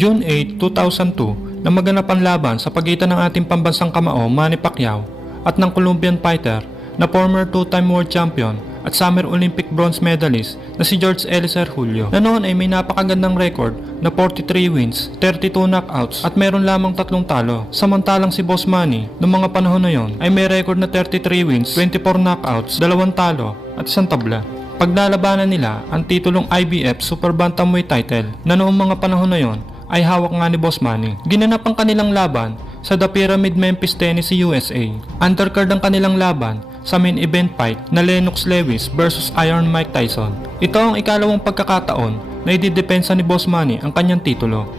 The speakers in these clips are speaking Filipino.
June 8, 2002 na maganap ang laban sa pagitan ng ating pambansang kamao Manny Pacquiao at ng Colombian fighter na former two-time world champion at Summer Olympic bronze medalist na si George Eliezer Julio, na noon ay may napakagandang record na 43 wins, 32 knockouts at meron lamang 3 talo. Samantalang si Boss Manny noong mga panahon na yon ay may record na 33 wins, 24 knockouts, 2 talo at 1 tabla. Paglalabanan nila ang titulong IBF Super Bantamweight title na noong mga panahon na yon ay hawak nga ni Boss Manny. Ginanap ang kanilang laban sa The Pyramid, Memphis, Tennessee, USA. Undercard ang kanilang laban sa main event fight na Lennox Lewis vs Iron Mike Tyson. Ito ang ikalawang pagkakataon na ididepensa ni Boss Manny ang kanyang titulo.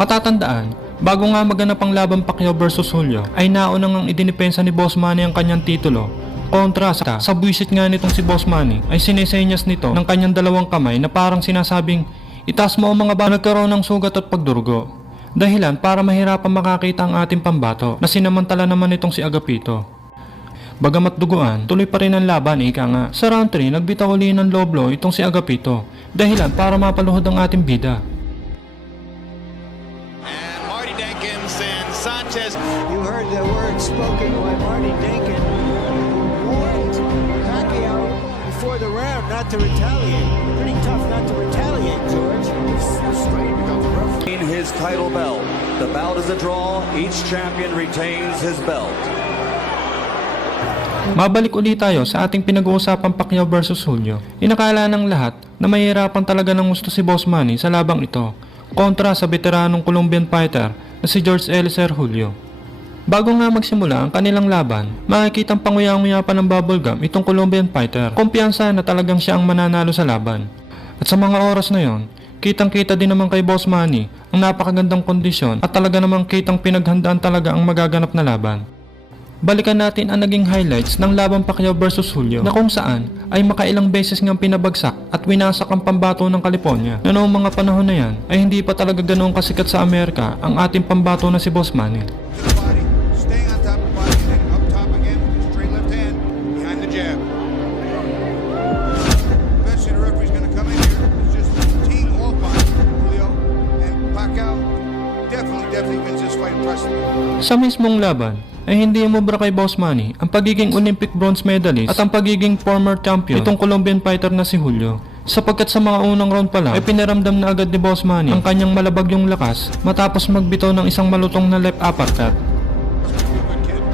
Matatandaan, bago nga maganap ang laban Pacquiao vs Julio, ay naunang ang idinipensa ni Boss Manny ang kanyang titulo. Kontra sa buwisit nga nitong si Boss Manny ay sinesenyas nito ng kanyang dalawang kamay na parang sinasabing, itaas mo ang mga ba nagkaroon ng sugat at pagdurugo. Dahilan para mahirapan makakita ang ating pambato na sinamantala naman nitong si Agapito. Bagamat duguan, tuloy pa rin ang laban, ika nga. Sa round 3, nagbitaw uli ng low blow itong si Agapito. Dahilan para mapaluhod ang ating bida. And Marty Denkins and Sanchez. You heard the words spoken by Marty Denkin, warned Pacquiao before the round not to retaliate. Pretty tough not to retaliate, George. Straight because the referee. His title belt. The bout is a draw. Each champion retains his belt. Mabalik ulit tayo sa ating pinag-uusapang Pacquiao vs Julio. Inakala ng lahat na mahirapan talaga ng gusto si Boss Manny sa labang ito, kontra sa veteranong Colombian fighter na si George Eliezer Julio. Bago nga magsimula ang kanilang laban, makikitang panguya-nguya pa ng bubblegum itong Colombian fighter. Kumpiyansa na talagang siya ang mananalo sa laban. At sa mga oras na yon, kitang-kita din naman kay Boss Manny ang napakagandang kondisyon at talaga namang kitang pinaghandaan talaga ang magaganap na laban. Balikan natin ang naging highlights ng laban Pacquiao vs Julio, na kung saan ay makailang beses ngang pinabagsak at winasak ang pambato ng California, na noong mga panahon na yan ay hindi pa talaga ganoong kasikat sa Amerika ang ating pambato na si Boss Manny. Staying on top of the body and then up top again with a straight left hand behind the jab. Eventually the referee's going to come in here. It's just teeing off on Julio, and Pacquiao definitely wins this fight impressively. Sa mismong laban ay hindi umubra kay Boss Manny ang pagiging Olympic bronze medalist at ang pagiging former champion itong Colombian fighter na si Julio, sapagkat sa mga unang round pa lang ay pinaramdam na agad ni Boss Manny ang kanyang malabagyong lakas matapos magbitaw ng isang malutong na left uppercut.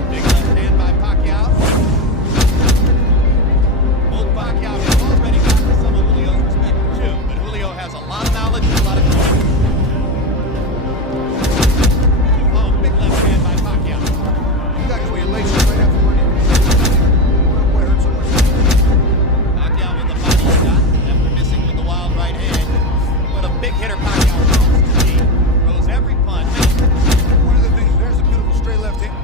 Big left hand by Pacquiao. Both Pacquiao have already gotten some of Julio's respect too, but Julio has a lot of knowledge and a lot of knowledge. Oh, big left hand by Pacquiao. You got your elation right after winning. Boy, hurt so much. Pacquiao with the body shot after missing with the wild right hand. What a big hitter Pacquiao is to be. Throws every punch. One of the things, there's a beautiful straight left hand.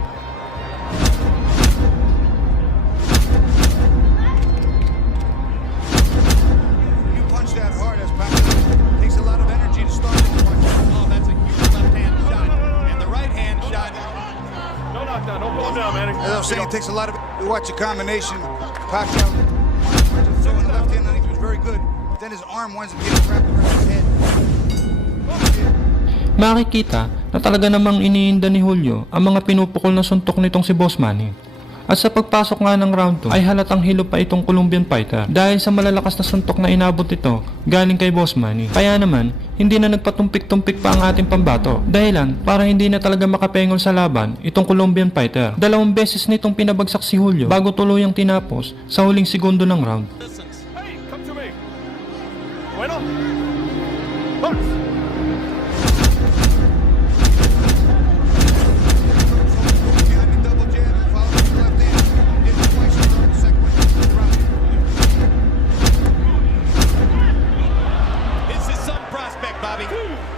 You punch that hard as Pacquiao. Takes a lot of energy to start the punch. Oh, that's a huge left hand shot. And the right hand shot. No knockdown, don't pull him down, man. As I was saying, it takes a lot of. You watch a combination. Pacquiao throwing the left hand underneath was very good. But then his arm winds up getting wrapped around his head. Makikita na talaga namang iniinda ni Julio ang mga pinupukol na suntok nitong si Boss Manny. At sa pagpasok nga ng round 2 ay halatang hilo pa itong Colombian fighter dahil sa malalakas na suntok na inabot ito galing kay Boss Manny. Kaya naman, hindi na nagpatumpik-tumpik pa ang ating pambato, dahilan para hindi na talaga makapengol sa laban itong Colombian fighter. 2 beses nitong pinabagsak si Julio bago tuluyang tinapos sa huling segundo ng round. Hey, come to me. Bueno. Box. Behind the double jab and followed with the left hand. Did it twice in the second one. This is some prospect, Bobby.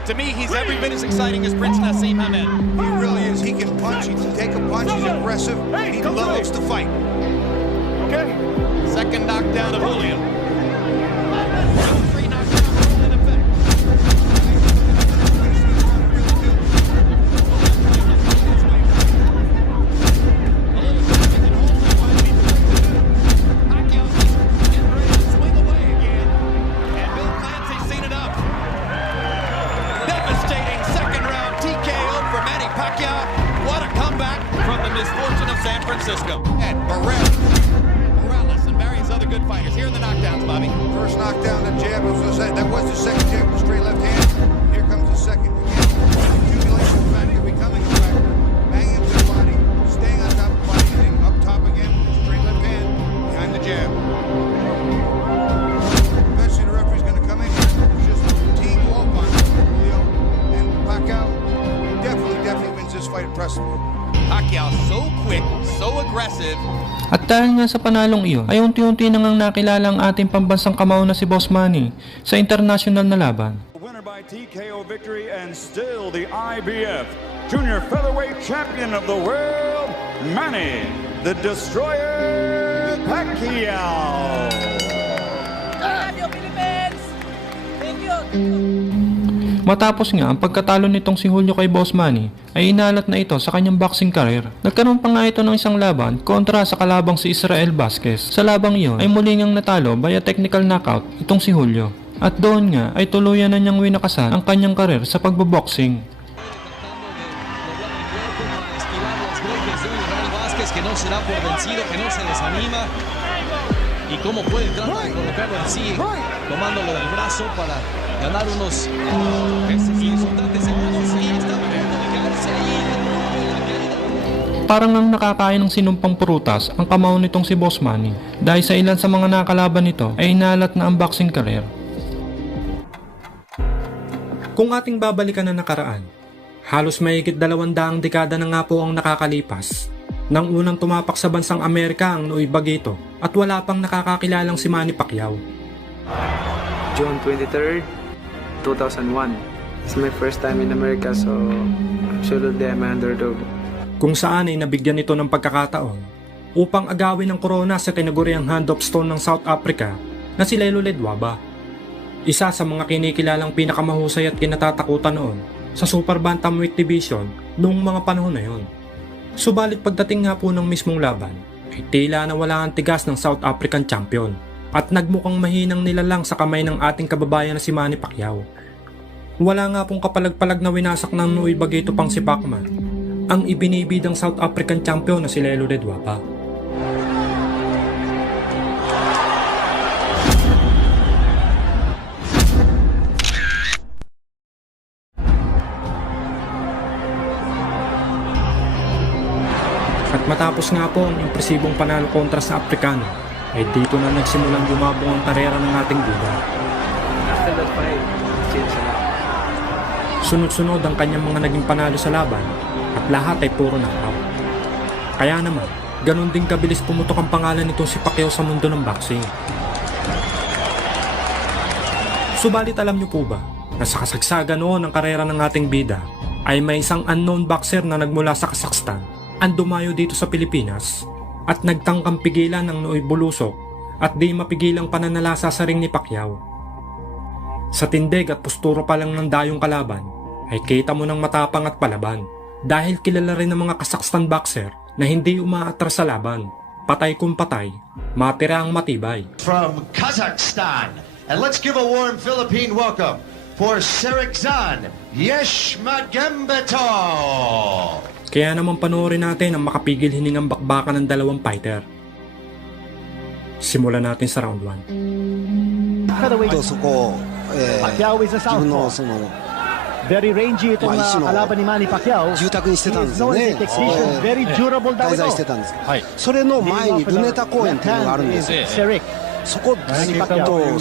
To me, he's every bit as exciting as Prince Nassim Hamed. He really is. He can punch. He can take a punch. He's aggressive. He loves to fight. Okay. Second knockdown of Julio. 3 knockdowns in effect. Swing away again. And Bill Clancy's seen it up. Devastating second misfortune of San Francisco. And Morales and various other good fighters. Here are the knockdowns, Bobby. First knockdown, the jab, that was the second jab with the straight left hand. Here comes the second. Again, accumulation factor becoming a factor. Banging into the body, staying on top of the body, and then up top again, straight left hand, behind the jab. Eventually the referee's going to come in here. It's just a routine walk on Julio. And Pacquiao definitely wins this fight impressively. Pacquiao so quick, so aggressive. At dahil nga sa panalong iyon, ay unti-unti nang nakilala ang ating pambansang kamao na si Boss Manny sa international na laban. Winner by TKO victory and still the IBF Junior Featherweight Champion of the World, Manny the Destroyer Pacquiao. Philippines! Thank you! Matapos nga ang pagkatalo nitong si Julio kay Boss Manny ay inalat na ito sa kanyang boxing career. Nagkaroon pa nga ito ng isang laban kontra sa kalabang si Israel Vasquez. Sa labang iyon ay muli ngang natalo via technical knockout itong si Julio. At doon nga ay tuluyan na niyang winakasan ang kanyang career sa pagboboxing. Que no se da por vencido, que no se desanima y cómo puede tratar de colocarlo en sí, tomándolo del brazo para ganar unos insultantes segundos y está a punto de quedarse ahí. Parang ang nakakain ng sinumpang prutas ang kamao nitong si Boss Manny dahil sa ilan sa mga nakalaban nito ay inalat na ang boxing career. Kung ating babalikan na nakaraan, halos mahigit 200 dekada na nga po ang nakakalipas nang unang tumapak sa bansang Amerika ang Noy Bagito at wala pang nakakakilalang si Manny Pacquiao. June 23rd, 2001. It's my first time in America, so absolutely I'm an underdog. Kung saan ay nabigyan ito ng pagkakataon upang agawin ang korona sa tinaguriang Hand of Stone ng South Africa na si Lelo Ledwaba. Isa sa mga kinikilalang pinakamahusay at kinatatakutan noon sa Super Bantamweight Division noong mga panahon na yon. Subalit pagdating nga po ng mismong laban, ay tila na wala ang tigas ng South African champion at nagmukhang mahinang nilalang sa kamay ng ating kababayan na si Manny Pacquiao. Wala nga pong kapalag-palag na winasak ng Noy Bagito pang si Pacman, ang ibinibidang South African champion na si Lelo Ledwaba. At matapos nga po ang impresibong panalo kontra sa Afrikano, ay dito na nagsimulang lumabong ang karera ng ating bida. After that fight, change a lot. Sunod-sunod ang kanyang mga naging panalo sa laban at lahat ay puro knockout. Kaya naman, ganun din kabilis pumutok ang pangalan nito si Pacquiao sa mundo ng boxing. Subalit alam niyo po ba na sa kasagsagan noon ng karera ng ating bida ay may isang unknown boxer na nagmula sa Kazakhstan ang dumayo dito sa Pilipinas at nagtangkang pigilan ng Nooy Bulusok at di mapigilang pananalasa sa ring ni Pacquiao. Sa tindig at posturo pa lang ng dayong kalaban ay kita mo ng matapang at palaban dahil kilala rin ng mga Kazakhstan boxer na hindi umaatras sa laban. Patay kung patay, matira ang matibay. From Kazakhstan, and let's give a warm Philippine welcome for Serikzan Yeshmagambetov. Kaya naman panoorin natin ang makapigil hiningang bakbakan ng dalawang fighter. Simulan natin sa round 1. Pacquiao is a southpaw. Very rangy itong kalaban ni Manny Pacquiao. He is known as a technician, very durable daw ito. Serik. Manny Pacquiao.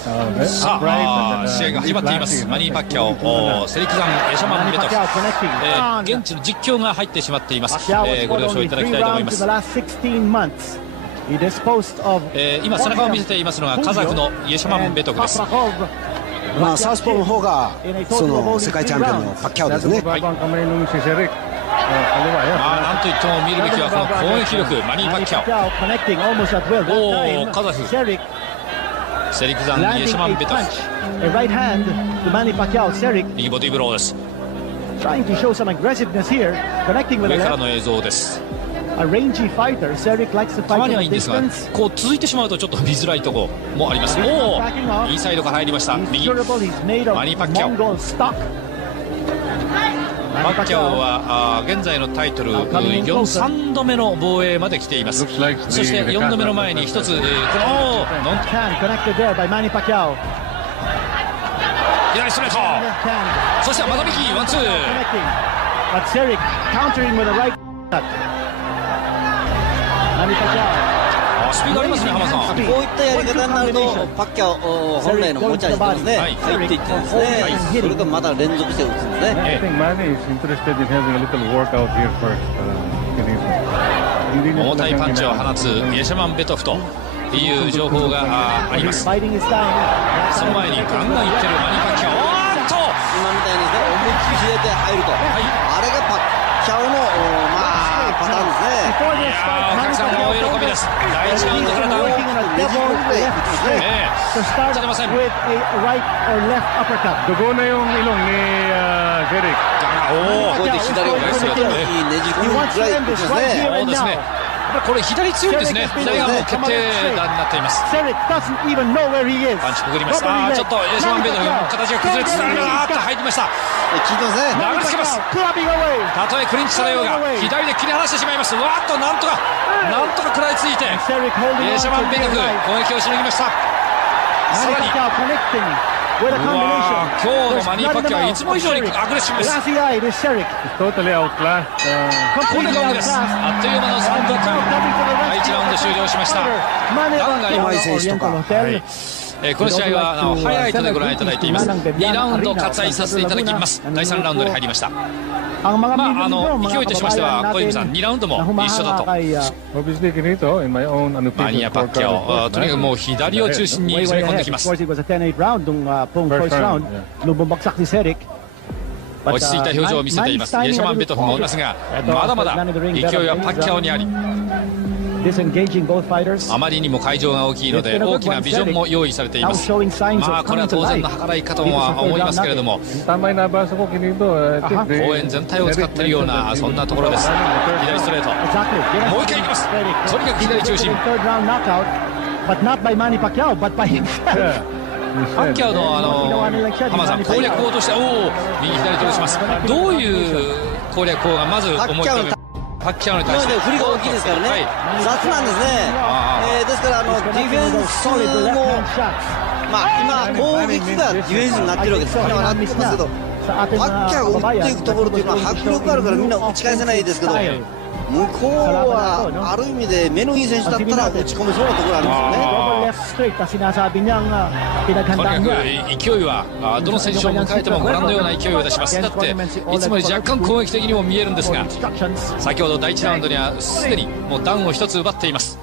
試合が始まっています。マニー・パッキャオ、セリクザン・エシャマン・ベトフ、現地の実況が入ってしまっています。ご了承いただきたいと思います。今背中を見せていますのがカザフのイエシャマン・ベトフです。サウスポーの方がその世界チャンピオンのパッキャオですね。なんといっても見るべきはこの攻撃力、マニー・パッキャオ。カザフ。セリクザン・イエシャマン・ベトフ、右ボディブローです。上からの映像です。たまにはいいんですが、こう続いてしまうとちょっと見づらいところもあります。インサイドが入りました。右マニー・パッキャオ。パッキャオは現在のタイトル3度目の防衛まで来ています。そして4度目の前に一つこの左ストレート、そして股引きワンツー。スピードありますね、浜さん。こういったやり方になるとパッキャオ本来の持ち味ですね、入っていってですね、それがまた連続して打つんですね。重たいパンチを放つイェシャマンベトフという情報があります。その前にガンガンいってるマニパッキャオ。今みたいにですね、思いっきり左手入ると、あれがパッキャオのパターンですね。お客さんも大喜びです。第1ラウンドからダウン。立てません。Dugo na yung ilong ni Jeric. こうやって左をねじ込むぐらいですね。そうですね。これ左強いですね。左がもう決定打になっています。パンチくぐります。ちょっとイェシャマンベトフ形が崩れつつあるが入りました。効いてますね。流れつけます。たとえクリンチされようが左で切り離してしまいます。わっとなんとか食らいついてイェシャマンベトフ攻撃をしのぎました。さらに今日のマニー・パッキャオはいつも以上にアグレッシブです。ここでゴングです。あっという間の3分間第1ラウンド終了しました。ダウンが今選手とか、この試合はハイライトでご覧いただいています。2ラウンド割愛させていただきます。第3ラウンドに入りました。勢いとしましては小泉さん2ラウンドも一緒だと。マニア・パッキャオとにかくもう左を中心に攻め込んできます。落ち着いた表情を見せていますイェシャマンベトフもいますが、まだまだ勢いはパッキャオにあり、あまりにも会場が大きいので大きなビジョンも用意されています。これは当然の計らいかとは思いますけれども、公園全体を使っているようなそんなところです。左ストレート、もう一回いきます。とにかく左中心。パッキャオの浜さん攻略法として右左とします。どういう攻略法がまず思い浮かべパッキャオに対して振りが大きいですからね、雑なんですね。ですからディフェンスも今攻撃がディフェンスになってるわけです。これはなってますけど、パッキャオが打っていくところというのは迫力あるからみんな打ち返せないですけど、向こうはある意味で目のいい選手だったら打ち込めそうなところあるんですよね。とにかく勢いはどの選手を迎えてもご覧のような勢いを出します。だっていつもより若干攻撃的にも見えるんですが、先ほど第1ラウンドにはすでにもうダウンを1つ奪っています。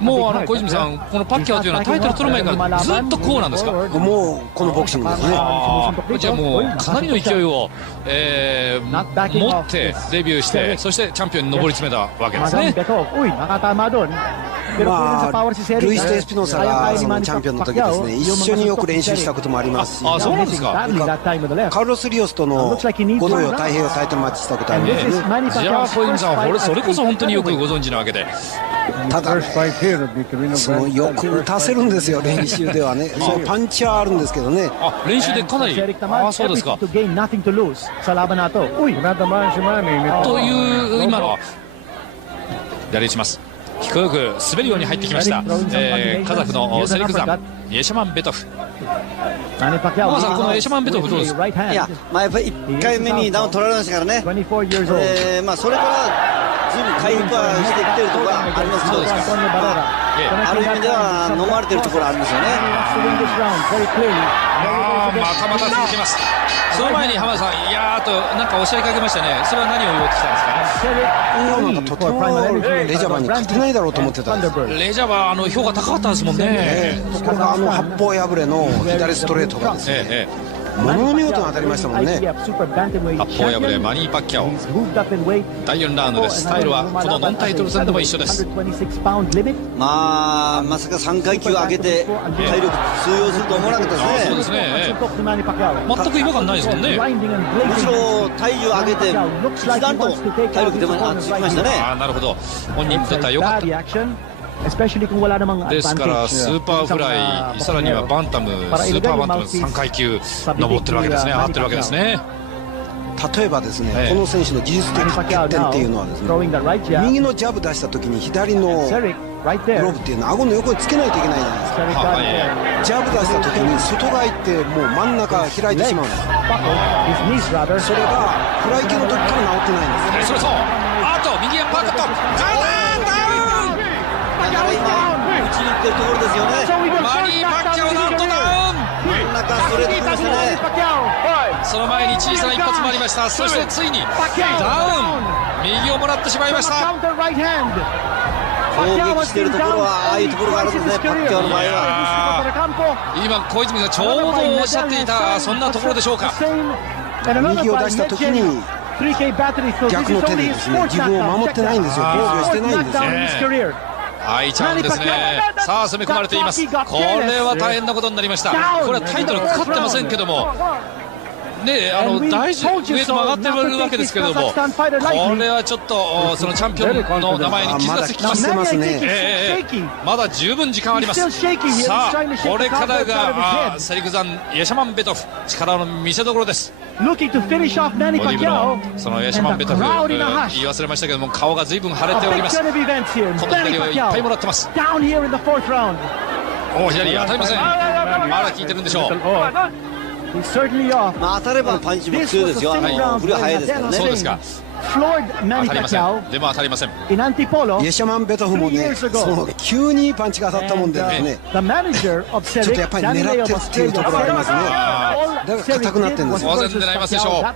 もう小泉さん、このパッキャオというのはタイトル取る前からずっとこうなんですか。もうこのボクシングですね。じゃあもうかなりの勢いを、持ってデビューして、そしてチャンピオンに上り詰めたわけですね。ルイス・エスピノサがそのチャンピオンの時ですね、一緒によく練習したこともありますし、そうなんですか。カルロス・リオスとの5度よ太平洋タイトルマッチしたことありますね。じゃあ小泉さんはそれこそ本当によくご存知なわけで、ただそのよく打たせるんですよ、練習ではね。そのパンチはあるんですけどね。練習でかなりそうですか。という今の左打ちます。低く滑るように入ってきました、カザフのセリクザンイェシャマンベトフ。浜さん、このイェシャマンベトフどうですか。いや、やっぱり1回目にダウン取られましたからね、それから随分回復はしてきてるところがありますけど、ある意味では飲まれてるところあるんですよね。また続きます。その前に浜田さん、いやーとなんかおっしゃりかけましたね。それは何を言おうとしたんですか。とてもレジャバに勝てないだろうと思ってたんです。レジャバ評価高かったですもんね。ところが八方破れの左ストレートがですね、ものの見事に当たりましたもんね。八方破れマニー・パッキャオ第4ラウンドです。スタイルはこのノンタイトル戦でも一緒です。まさか3階級上げて体力通用すると思わなかったですね。そうですね、全く違和感ないですもんね。むしろ体重上げて一段と体力でもつきましたね。なるほど、本人にとっては良かった。especially kung wala namang ですから advantage. スーパーフライ、さらにはバンタム、スーパーバンタム3階級上ってるわけですね、上がってるわけですね。例えばですね、この選手の技術的欠点っていうのはですね、右のジャブ出した時に左のグローブっていうのは顎の横につけないといけないじゃないですか。ジャブ出した時に外側行ってもう真ん中開いてしまうんです。それがフライ級の時から治ってないんです。そうそう、あと右アッパーカット、ダウン、だから今打ちに行ってるところですよね。マニー・パッキャオなんとダウン、真ん中ストレートきましたね。その前に小さな一発もありました。そしてついにダウン、右をもらってしまいました。攻撃してるところはああいうところがあるんですね、パッキャオの場合は。今小泉がちょうどおっしゃっていたそんなところでしょうか。右を出した時に逆の手でですね、自分を守ってないんですよ、防御してないんですよ。アイチャンですね。さあ攻め込まれています。これは大変なことになりました。これはタイトルかかってませんけどもね、大事ウエイトも上がってるわけですけれども、これはちょっとそのチャンピオンの名前に傷がつきます。まだ十分時間あります。さあこれからがセリクザン・イェシャマンベトフ、力の見せ所です。ボディブのそのイェシャマンベトフ、言い忘れましたけども顔が随分腫れております。この左をいっぱいもらってます。お左当たりません。まだ効いてるんでしょう。当たればパンチも強いですよ。振りは速いですからね。そうですか。当たりません。でも当たりません。イェシャマンベトフもね、急にパンチが当たったもんでね、ちょっとやっぱり狙ってるっていうところがありますね。だから硬くなってるんですよ。当然狙いますでしょう。パッ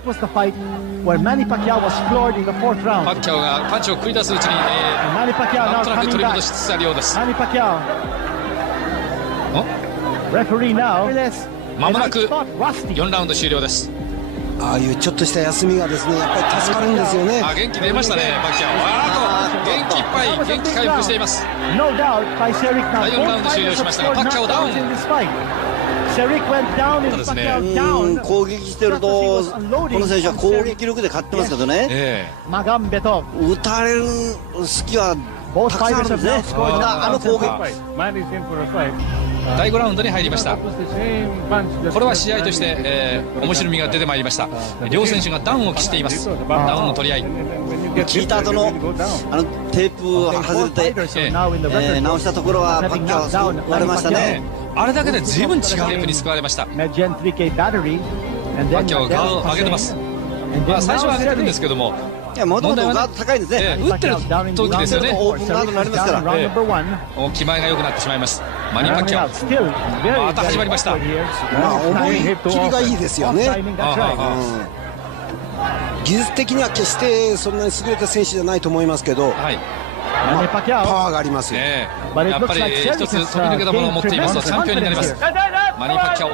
キャオがパンチを繰り出すうちに、なんとなく取り戻しつつあるようです。まもなく4ラウンド終了です。ああいうちょっとした休みがですね、やっぱり助かるんですよね。元気出ましたね、パッキャオ。元気いっぱい、元気回復しています。第4ラウンド終了しましたが、パッキャオダウン。ですね、攻撃してるとこの選手は攻撃力で勝ってますけどね、打たれる隙はたくさんあるんですね。攻撃第5ラウンドに入りました。これは試合として、面白みが出てまいりました。両選手がダウンを期しています。ダウンの取り合い、聞いた後のテープを外れて、直したところはパッキャオ割れましたね。あれだけで随分違うテープに救われました。パッキャオが側を上げてます。最初は上げてるんですけども、もともとガード高いんですね。打ってる時ですよね。オープンガードになりますから、気前が良くなってしまいます。マニー・パッキャオ、また始まりました。思い切りがいいですよね。技術的には決してそんなに優れた選手じゃないと思いますけど、パワーがありますよ。やっぱり一つ飛び抜けたものを持っていますとチャンピオンになります。マニー・パッキャオ、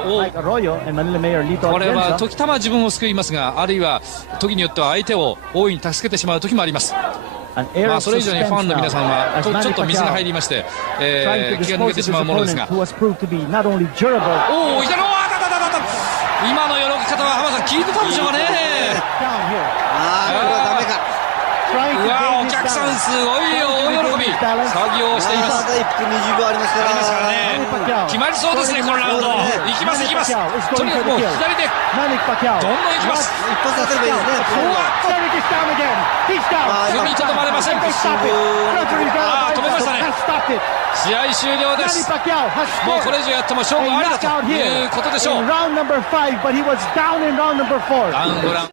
これは時たま自分を救いますが、あるいは時によっては相手を大いに助けてしまう時もあります。それ以上にファンの皆さんはちょっと水が入りまして、気が抜けてしまうものですが、おお、左の今のよろき方は浜田さん聞いてたんでしょうかね。うわ、お客さんすごいよ、大喜び、騒ぎをしています。1分20秒ありますからね。決まりそうですね、このラウンド。いきますいきます。とにかくもう左でどんどんいきます。一発当たればいいですね。踏みとどまれません。止めましたね。試合終了です。もうこれ以上やっても勝負ありだということでしょう。ラウンドラウン。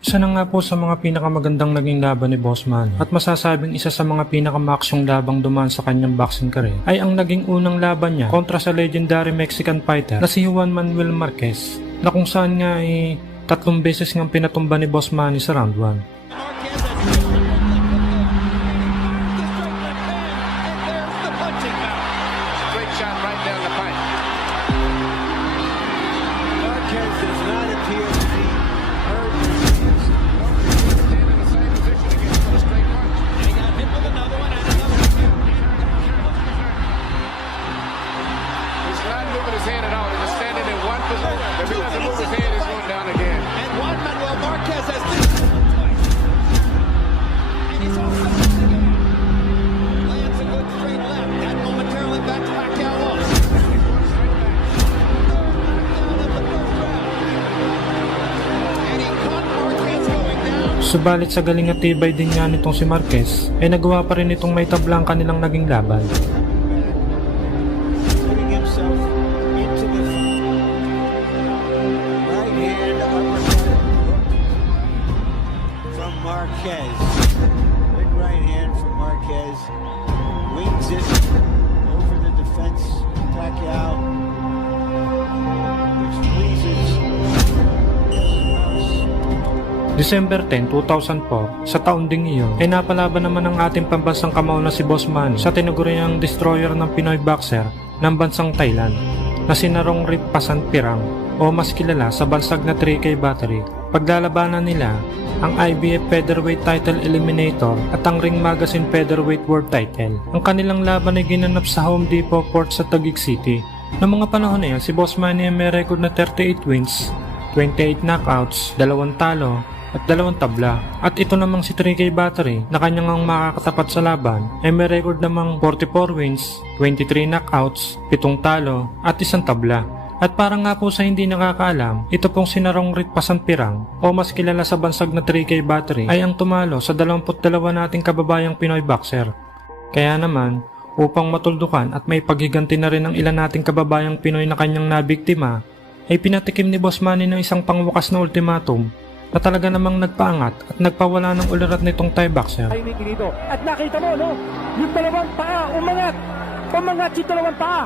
Isa na nga po sa mga pinakamagandang naging laban ni Boss Manny at masasabing isa sa mga pinakamaksyong labang dumaan sa kanyang boxing career ay ang naging unang laban niya kontra sa legendary Mexican fighter na si Juan Manuel Marquez, na kung saan nga ay 3 beses ngang pinatumba ni Boss Manny sa round 1. Subalit sa galing at tibay din nga nitong si Marquez ay nagawa pa rin itong may tablang kanilang naging laban. Putting himself into the right hand uppercut from Marquez. Big right hand from Marquez. Wings it over the defense. Pacquiao, which pleases December 10, 2004, sa taon ding iyon, ay napalaban naman ang ating pambansang kamao na si Boss Manny sa tinaguriang destroyer ng Pinoy boxer ng bansang Thailand na si Narongrit Pasatpirang o mas kilala sa bansag na 3K Battery. Paglalabanan nila ang IBF Featherweight Title Eliminator at ang Ring Magazine Featherweight World Title. Ang kanilang laban ay ginanap sa Home Depot Court sa Taguig City. Noong mga panahon na yan, si Boss Manny ay may record na 38 wins, 28 knockouts, 2 talo, at 2 tabla. At ito namang si 3K Battery na kanyang ang makakatapat sa laban ay may record namang 44 wins, 23 knockouts, 7 talo at 1 tabla. At para nga po sa hindi nakakaalam, ito pong si Narongrit Pasatpirang o mas kilala sa bansag na 3K Battery ay ang tumalo sa 22 nating kababayang Pinoy boxer. Kaya naman, upang matuldukan at may paghiganti na rin ng ilan nating kababayang Pinoy na kanyang nabiktima, ay pinatikim ni Boss Manny ng isang pangwakas na ultimatum na talaga namang nagpaangat at nagpawala ng ulirat nitong Thai boxer. At nakita mo, no? Yung dalawang paa, umangat yung dalawang paa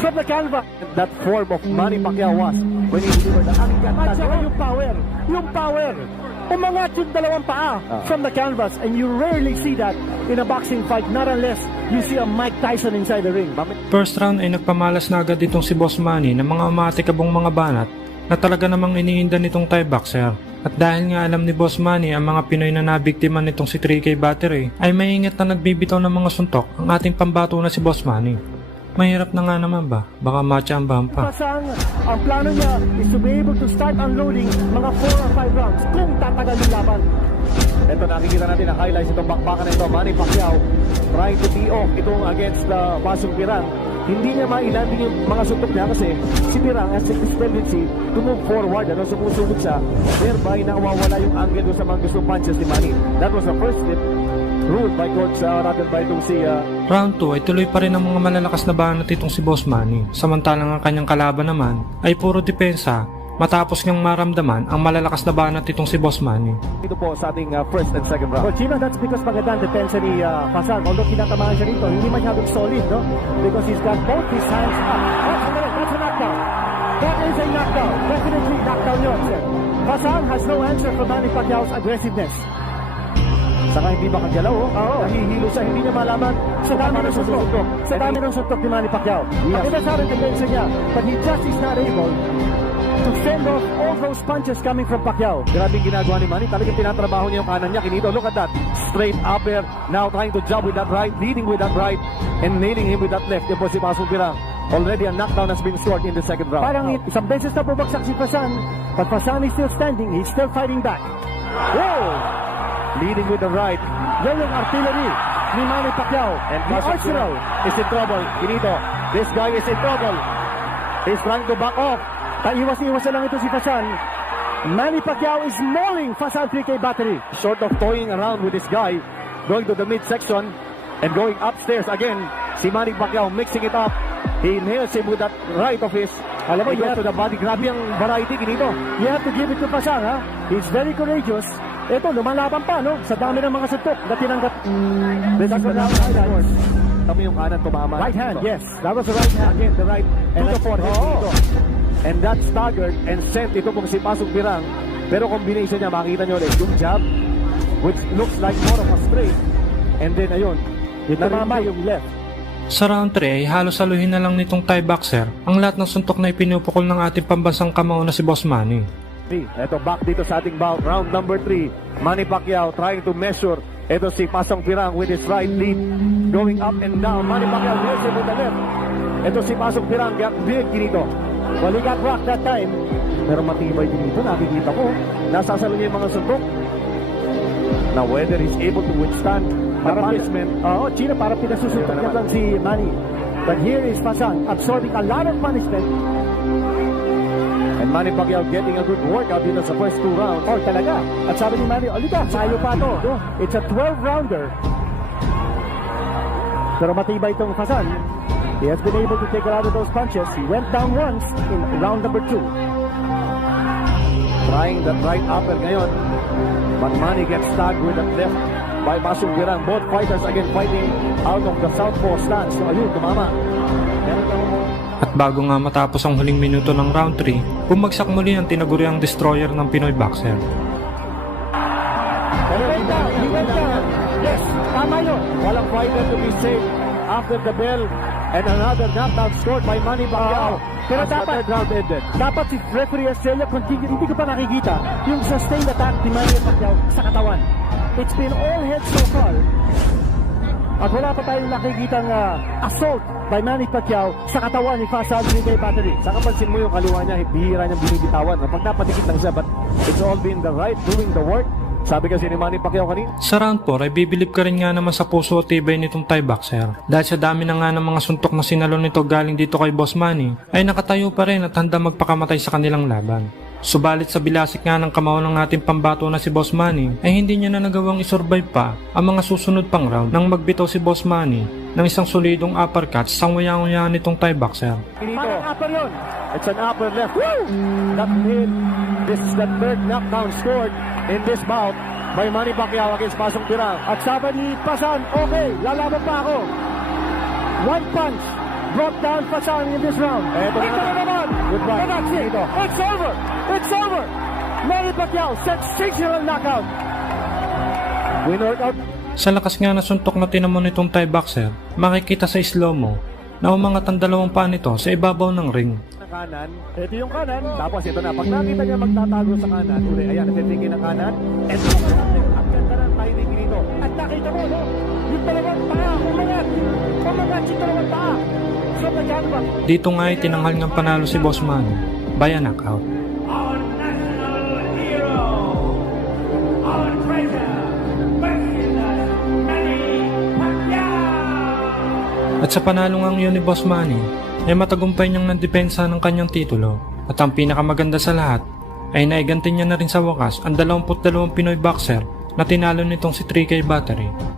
from the canvas. That form of Manny Pacquiao was when he delivered the action. At saka yung power. Umangat yung dalawang paa from the canvas, and you rarely see that in a boxing fight, not unless you see a Mike Tyson inside the ring. First round ay nagpamalas na agad itong si Boss Manny ng mga umatikabong mga banat na talaga namang iniinda nitong Thai boxer. At dahil nga alam ni Boss Manny ang mga Pinoy na nabiktima nitong si 3K Battery, ay maingat na nagbibitaw ng mga suntok ang ating pambato na si Boss Manny. Mahirap na nga naman ba? Baka matsambahan pa. Ang plano niya is to be able to start unloading mga 4 or 5 rounds kung tatagal yung laban. Ito nakikita natin ang highlights itong bakbakan na ito. Manny Pacquiao trying to tee off itong against the Pasatpirang. Hindi niya mailanding yung mga suntok niya kasi si Pirang has this tendency to move forward. Sumusugod siya, thereby nawawala yung angle sa mga gustong punches ni Manny. That was the first step ruled by Coach by itong si... Round 2 ay tuloy pa rin ang mga malalakas na banat itong si Boss Manny. Samantalang ang kanyang kalaban naman ay puro depensa matapos niyang maramdaman ang malalakas na banat itong si Boss Manny. Ito po sa ating first and second round. Well, Chino, that's because magandang depensa ni Fasan. Although kinatamaan siya rito, hindi masyadong solid, no? Because he's got both his hands up. That's a knockdown. That is a knockdown. Definitely knockdown yun, sir. Fasan has no answer for Manny Pacquiao's aggressiveness. Saka hindi makagalaw, nahihilo siya, hindi niya malaman sa dami ng suntok. Sa dami ng suntok ni Manny Pacquiao. Maganda sa rin depensa niya, but he just is not able to fend off all those punches coming from Pacquiao. Grabe ginagawa ni Manny. Talagang tinatrabaho niya yung kanan niya. Kinito, look at that. Straight upper. Now trying to jab with that right, leading with that right, and nailing him with that left. Yan po si Pasatpirang. Already a knockdown has been scored in the second round. Parang isang beses na bumagsak si Fasan, but Fasan is still standing. He's still fighting back. Whoa! Leading with the right. Yan yung artillery ni Manny Pacquiao. And the arsenal is in trouble. Kinito, this guy is in trouble. He's trying to back off. Iwas-iwas na lang ito si Fasan. Manny Pacquiao is mauling Fasan 3K Battery. Short of toying around with this guy, going to the midsection and going upstairs again. Si Manny Pacquiao mixing it up. He nails him with that right of his. Alam mo, to the body. Grabe ang variety dito. You have to give it to Fasan, ha? He's very courageous. Ito, lumalaban pa, no? Sa dami ng mga suntok na tinanggap. This is the highlights. Tama yung kanan tumama. Right hand, yes. That was the right hand. Again, the right. And to the forehead dito. And that staggered and sent ito pong si Pasatpirang. Pero combination niya, makita nyo ulit, yung jab, which looks like more of a straight. And then, ayun, tumama yung left. Sa round 3 ay halos saluhin na lang nitong Thai boxer ang lahat ng suntok na ipinupukol ng ating pambansang kamao na si Boss Manny. Ito back dito sa ating bout. Round number 3. Manny Pacquiao trying to measure. Ito si Pasatpirang with his right lead. Going up and down. Manny Pacquiao measure with the left. Ito si Pasatpirang. Big dito. Well, he got rocked that time. Pero matibay dito. Nakikita ko. Nasasalo niya yung mga suntok. Now whether he's able to withstand the punishment. Chino, para pinasusuntok niya lang si Manny. But here is Fasan absorbing a lot of punishment. And Manny Pacquiao getting a good workout dito sa first 2 rounds. Oh, talaga. At sabi ni Manny, Olita, sayo pa to. It's a 12-rounder. Pero matibay itong Fasan. He has been able to take a lot of those punches. He went down once in round number 2. Trying that right upper ngayon. But Manny gets tagged with that left by Basong Birang. Both fighters again fighting out of the southpaw stance. So ayun, tumama. At bago nga matapos ang huling minuto ng round 3, bumagsak muli ang tinaguriang destroyer ng Pinoy boxer. He went down. Yes, tama yun. Walang fighter to be saved after the bell. And another knockout scored by Manny Pacquiao. Pero dapat si referee Estrella continue, hindi ko pa nakikita yung sustained attack ni Manny Pacquiao sa katawan. It's been all heads so far. At wala pa tayong nakikitang assault by Manny Pacquiao sa katawan ni Fasan Trigay Battery. Sa kapansin mo yung kaliwa niya, bihira niyang binibitawan. Pag napadikit lang siya, but it's all been the right doing the work. Sabi kasi ni Manny Pacquiao kanina. Sa round 4 ay bibilib ka rin nga naman sa puso at tibay nitong Thai boxer. Dahil sa dami na nga ng mga suntok na sinalon nito galing dito kay Boss Manny, ay nakatayo pa rin at handa magpakamatay sa kanilang laban. Subalit sa bilasik nga ng kamao ng ating pambato na si Boss Manny, ay hindi niya na nagawang isurvive pa ang mga susunod pang round nang magbitaw si Boss Manny ng isang solidong uppercut sa nguyang-nguyang nitong Thai boxer. Parang upper yun. It's an upper left. Woo! That hit. This is the third knockdown scored in this bout by Manny Pacquiao against Basong Birang. At sabi ni Fasan, okay, lalaban pa ako. One punch brought down Fasan in this round. Ito na naman. Goodbye. That's it. It's over. It's over. Manny Pacquiao, sensational knockout. Winner out. Sa lakas nga na suntok na tinamo nitong Thai boxer, makikita sa slow-mo na umangat ang dalawang paa nito sa ibabaw ng ring. Kanan, ito yung kanan, tapos ito na, pag nakita niya magtatago sa kanan, uli, ayan, natitingin ng kanan, ito yung kanan, ang ganda ng timing dito, at nakita mo, no, yung dalawang paa, umangat yung dalawang paa, so nagano ba? Dito nga ay tinanghal ng panalo si Boss Manny by a knockout. At sa panalo ngang yun ni Boss Manny, ay matagumpay niyang nandepensa ng kanyang titulo. At ang pinakamaganda sa lahat, ay naiganti niya na rin sa wakas ang 22 Pinoy boxer na tinalo nitong si 3K Battery.